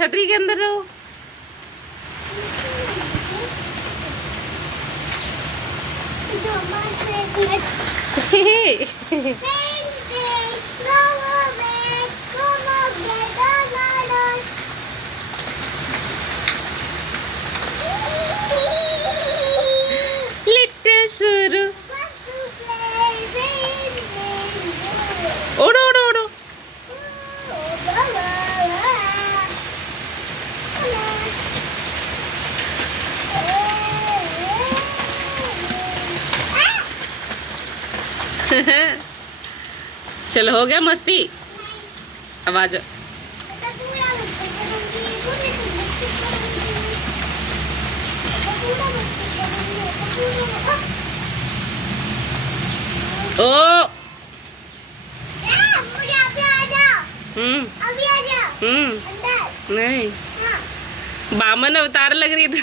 छतरी के अंदर रहो। लिटिल सुरु ओड़ो ओड़ो ओड़ो। चलो हो गया मस्ती। अब आ जाओ। ओ नहीं बामन अवतार लग रही थी।